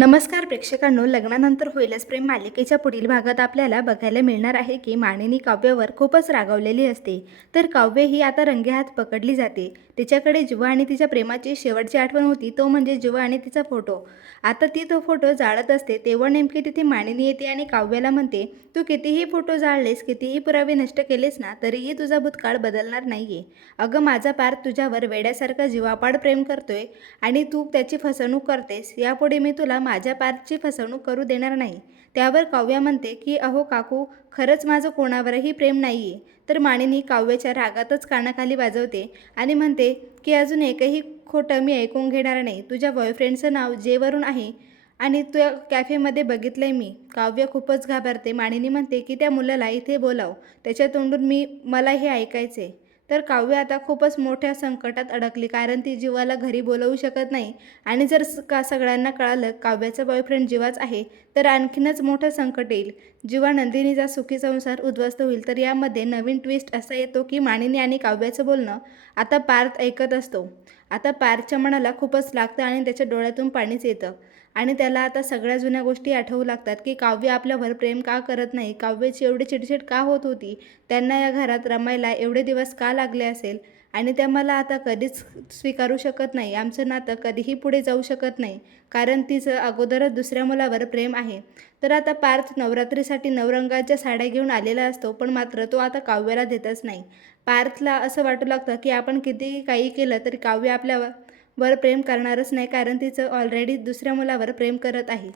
नमस्कार प्रेक्षकांनो लग्नानंतर होईलच प्रेम मालिकेच्या पुढील भागात आपल्याला बघायला मिळणार आहे की मानिनी काव्यावर खूपच रागावलेली असते. तर काव्य ही आता रंगेहात पकडली जाते. तिच्याकडे जुवा आणि तिच्या प्रेमाची शेवटची आठवण होती तो म्हणजे जुवा आणि तिचा फोटो. आता ती तो फोटो जाळत असते तेव्हा नेमकी तिथे मानिनी येते आणि काव्याला म्हणते तू कितीही फोटो जाळलेस कितीही पुरावे नष्ट केलेस ना तरीही तुझा भूतकाळ बदलणार नाहीये. अगं माझा पार तुझ्यावर वेड्यासारखा जीवापाड प्रेम करतोय आणि तू त्याची फसवणूक करतेस. यापुढे मी तुला माझ्या पारची फसवणूक करू देणार नाही. त्यावर काव्या म्हणते की अहो काकू खरंच माझं कोणावरही प्रेम नाही आहे तर माणिनी काव्याच्या रागातच कानाखाली वाजवते आणि म्हणते की अजून एकही खोटं मी ऐकून घेणार नाही. तुझ्या बॉयफ्रेंडचं नाव जेवरून आहे आणि त्या कॅफेमध्ये बघितलं आहे मी काव्य खूपच घाबरते. माणिनी म्हणते की त्या मुलाला इथे बोलाव. त्याच्या तोंडून मी मला हे ऐकायचे तर काव्य आता खूपच मोठ्या संकटात अडकली कारण ती जीवाला घरी बोलवू शकत नाही. आणि जर का सगळ्यांना कळालं काव्याचा बॉयफ्रेंड जीवाच आहे तर आणखीनच मोठं संकट येईल. जीवा नंदिनीचा सुखी संसार उद्ध्वस्त होईल तर यामध्ये नवीन ट्विस्ट असा येतो की मानिनी आणि काव्याचं बोलणं आता पार्थ ऐकत असतो. आता पारच्या मनाला खूपच लागतं आणि त्याच्या डोळ्यातून पाणीच येतं. आणि त्याला आता सगळ्या जुन्या गोष्टी आठवू लागतात की काव्य आपल्यावर प्रेम का करत नाही? काव्याची एवढी चिडचिड का होत होती? त्यांना या घरात रमायला एवढे दिवस का लागले असेल? आणि त्या मला आता कधीच स्वीकारू शकत नाही. आमचं नातं कधीही पुढे जाऊ शकत नाही. कारण तिचं अगोदरच दुसऱ्या मुलावर प्रेम आहे. तर आता पार्थ नवरात्रीसाठी नवरंगाच्या साड्या घेऊन आलेला असतो पण मात्र तो आता काव्याला देतच नाही. पार्थला असं वाटू लागतं की आपण कितीही काही केलं तरी काव्य आपल्यावर वर प्रेम करणारच नाही कारण तिचं ऑलरेडी दुसऱ्या मुलावर प्रेम करत आहे.